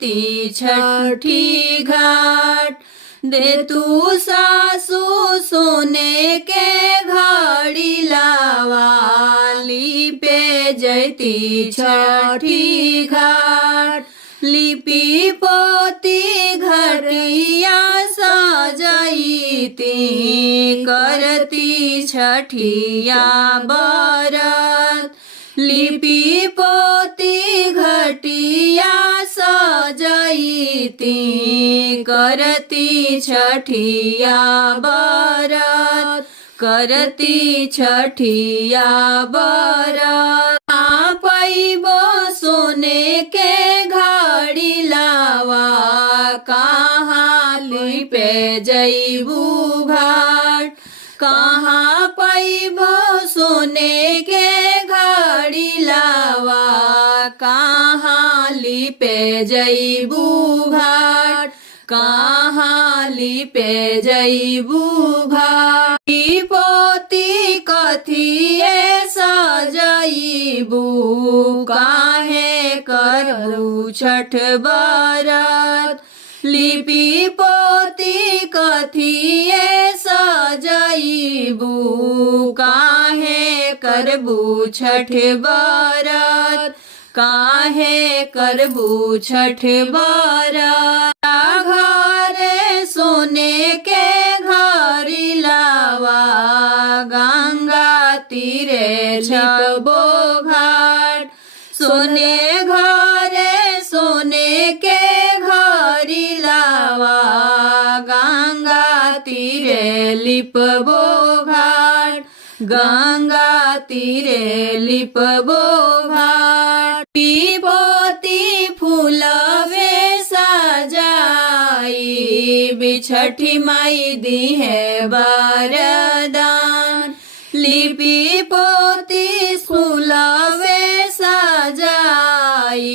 जैती छठी घाट। दे तू सासू सोने के घड़ी लावा, लिपे जैती छठी घाट। लिपि पोती घटिया सजाईती, करती छठिया बरत। लिपि पोती घटिया सजाईती, करती छठिया बरत। करती छठिया बरत। पैबो सोने के घड़ी लावा, कहाँ लिपे जैबू घाट। कहाँ पैबो सोने के घड़ी लावा, कहाँ लिपे जैबू घाट। कहाँ लिपे जैबू घाट। पोती कथिए सजाईबू, काहे करू छठ बरत। लिपि पोती कथिए सजाईबू, काहे करबू छठ बरत। काहे करबू छठ बरत। घरे सोने के घड़ी लावा, गंगा तीरे छबो घाट। सोने घरे सोने के घड़ी लावा, गंगा तीरे लिपबो घाट। गंगा तीरे लिपबो घाट। पोती फूलवे सजाई, छठी माई दी है वरदान। लिपि पोती फूलवे सजाई,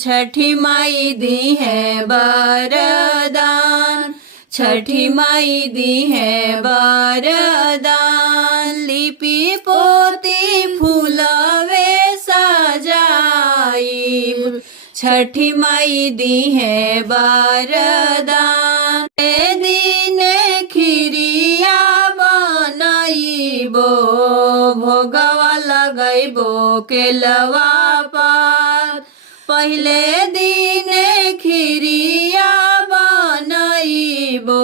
छठी माई दी है वरदान। छठी माई दी है वरदान। लिपि पोती फूलवे सजाई, छठी माई दी है वरदान। दिन खिरिया बनाईबो, भोगवा लगैबो केलवा पात। पहले दिन खिरिया बनाईबो,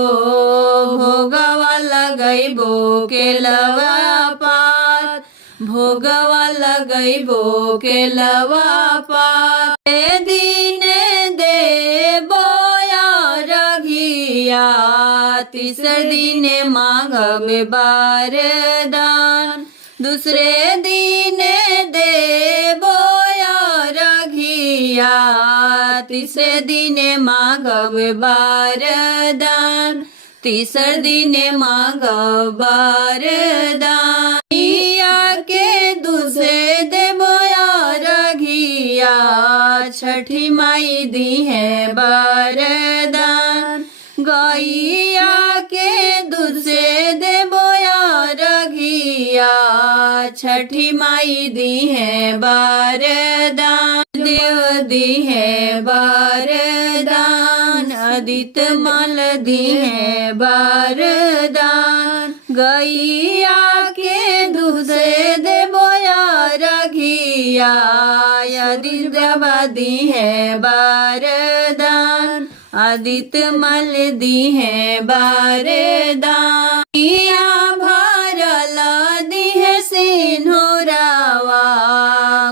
भोगवा लगैबो केलवा पात। भोगवा लगैबो केलवा पात। दिन देबो रघिया, तीसरे दिन मांगब वरदान। दूसरे दिन देबो रघिया, तीसरे दिन मांगब वरदान। तीसरे दिन मांगब वरदान। के दूसरे देबो रघिया, छठी माई दी है वरदान। गैया के दूसरे देबो रघिया, छठी माई दी है वरदान। देव दी है वरदान, आदित्य मल दी है वरदान। गैया के दूसरे देबो रघिया, आदित्य दी है वरदान। आदित्य मल दी है वरदान। भरल दी है सिंधुरावा,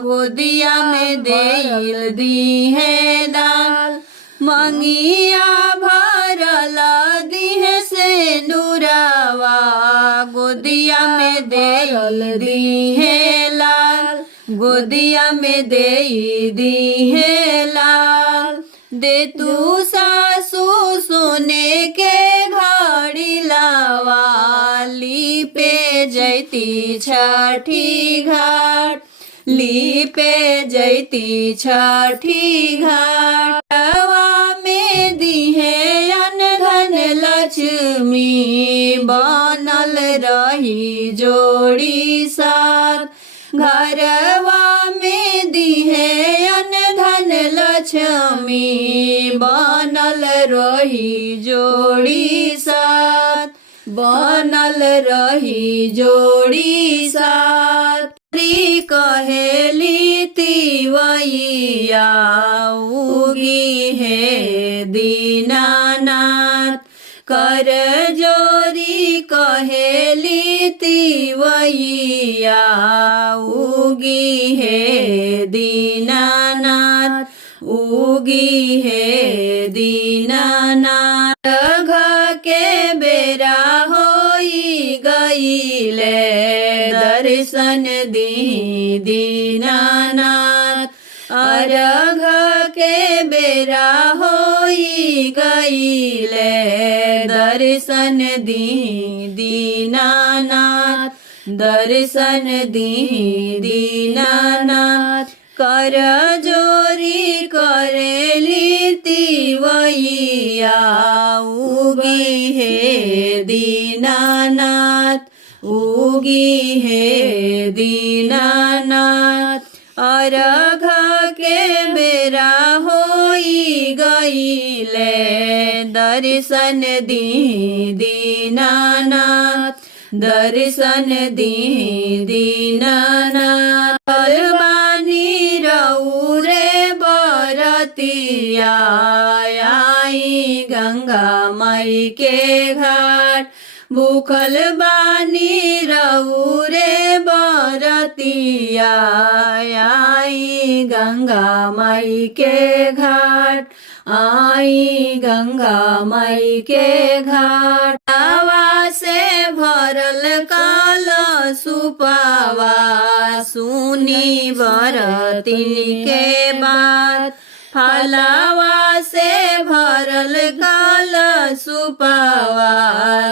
गोदिया में देल दी है दाल। मंगिया भरल दी है सिंधुरावा, गोदिया में देल दी है लाल। गोदिया में दे दी है लाल। दे तू सासू सोने के घड़ी लावा, लिपे जैती छठी घाट। लिपे जैती छठी घाट। में दी है अन्न धन लक्ष्मी, बनल रही जोड़ी साथ। घरवा में दी है अन्न धन लक्ष्मी बनल रही जोड़ी साथ, बनल रही जोड़ी साथ। कहेली तिवैया उगी है दीनानाथ, कर जोरी कहेली तिवैया उगी है दीनानाथ, उगी है दीनानाथ। घ के बेरा होई गईले दर्शन दी दीनानाथ, अर्घ के बेरा होई गईले दर्शन दी दीनानाथ, दर्शन दी दीनानाथ। कर जोरी करेली तिवैया उगी है दीनानाथ, उगी है दीनानाथ। अर्घ के बेरा होई गईले दर्शन दी दीनानाथ, दर्शन दी दीनानाथ। बानी रहू रे बरतिया आई गंगा माई के घाट, भूखल बानी रहू रे बरतिया आई गंगा माई के घाट, आई गंगा माई के घाट। हवा से भरल काल सुपावा सुनी बरतिन के बात, फलावा से भरल काल सुपावा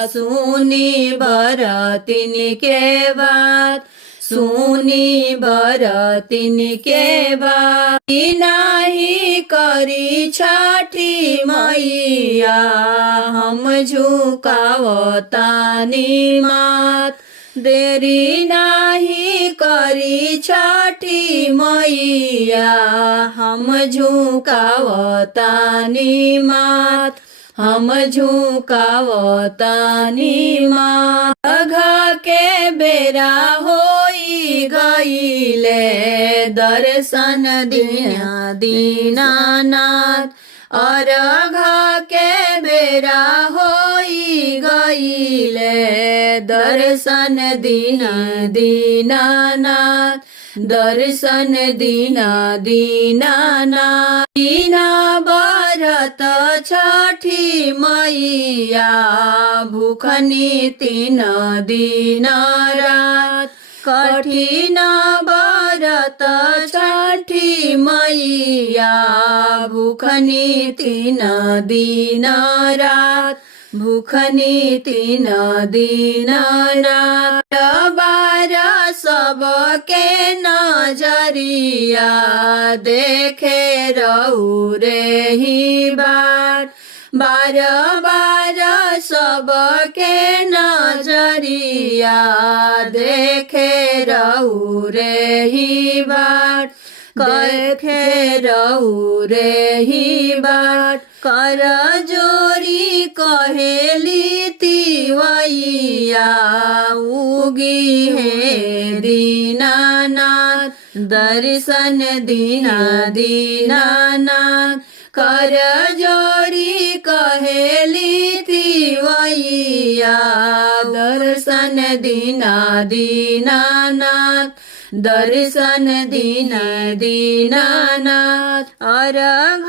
सुनी बरतिन के बात, सुनी बरतिन के बात। नाही करी छठी मैया हम झुकावतानी मात, देरी नाही करी छठी मैया हम झुकावतानी मात, हम झुकावतानी मात। घ के बेरा होई गईले दर्शन दिया दीनानाथ, अर्घ के बेरा होई गईले दर्शन दीना दीनानाथ, दर्शन दीना दीनानाथ। दीना बरत छठी मैया भूखनी तीन दिन रात, कठिन बरत छठी मैया भूखनी तीन दिन रात, भूखनी तीन दिन रात। बार सबके नजरिया देखे रहू रे ही बाट, बार बार सबके नजरिया देखे रहू रे ही बाट, देखे रहू रे ही बाट। कर जोरी कहेली तिवैया उगी है दीनानाथ, दर्शन दीना दीनानाथ। कर जोरी कहेली तिवैया दर्शन दीना दीनानाथ, दर्शन दीना दीनानाथ। अर्घ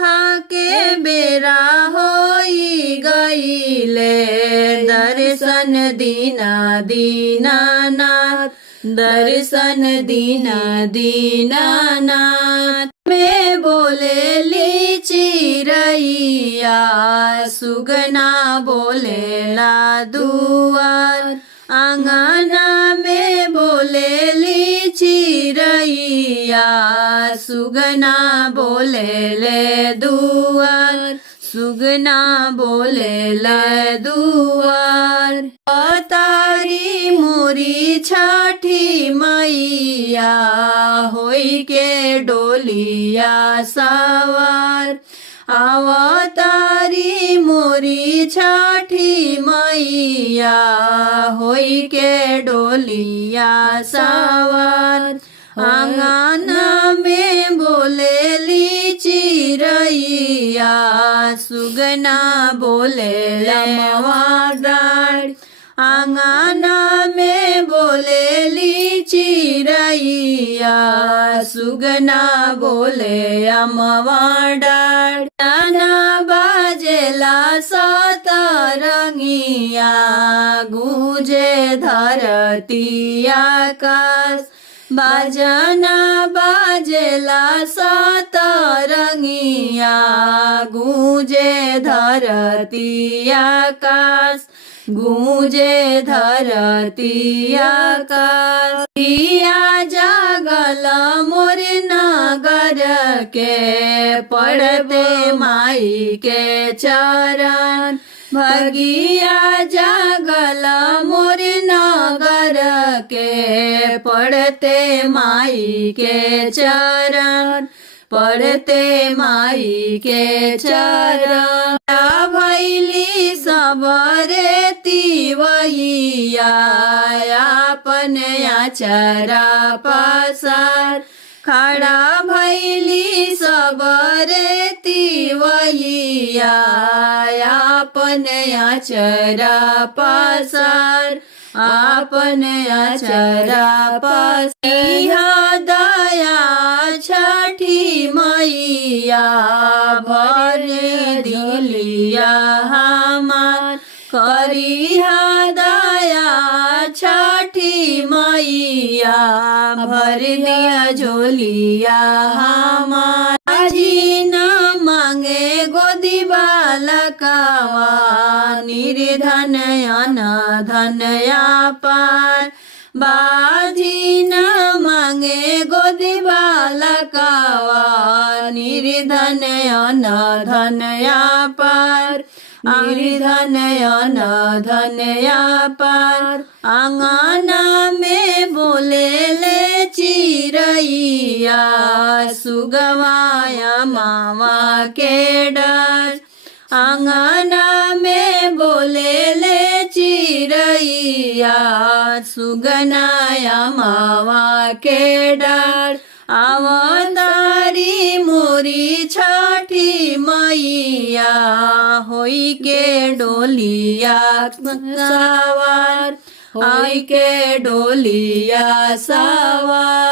के बेरा होई गईले दर्शन दीना दीनानाथ, दर्शन दीना दीनानाथ। में बोले ली चिरैया सुगना बोले ला दुआर, आंगना में बोले ली चिरैया सुगना बोले ले दुआर, सुगना बोले ले दुआर। तारी मोरी छठी छठी मैया होई के डोलिया सवार अवतारी मोरी छठी मैया होई के डोलिया सवार आंगन में बोलेली चिरैया सुगना बोले लमवादार आंगन में बोलेली चिरैया सुगना बोले अमवाडार गाना बाजेला सतरंगिया गूंजे धरती आकाश बाजना बाजेला सतरंगिया गूंजे धरती आकाश गूंजे धरती आकाश दिया जागल मोर नगर के पढ़ते माई के चरण भगिया जागल मोर नगर के पढ़ते माई के चरण पढ़ते माई के चरण भैली सबरे तिवैया अपन आचरा पसार खड़ा भैली सबरे तिवैया अपन आचरा पसार अपन आचरा पसार दया छठी मैया भर दिलिया हमार करिहा दया छठी मैया भर दिया झोलिया हमार जी न मांगे गोदी बालकवा निर्धन अनधनया पार बाजी न मांगे गोदी बालकवा निर्धन अनधनया पार निर्धन अनधनया पार आंगना में बोले ले चिरैया सुगवाया मामा के डर आंगना में बोले ले चिरैया सुगनाया मावा के डर अवतारी मोरी छठी मैया होई के डोलिया सवार होई के डोलिया सवार।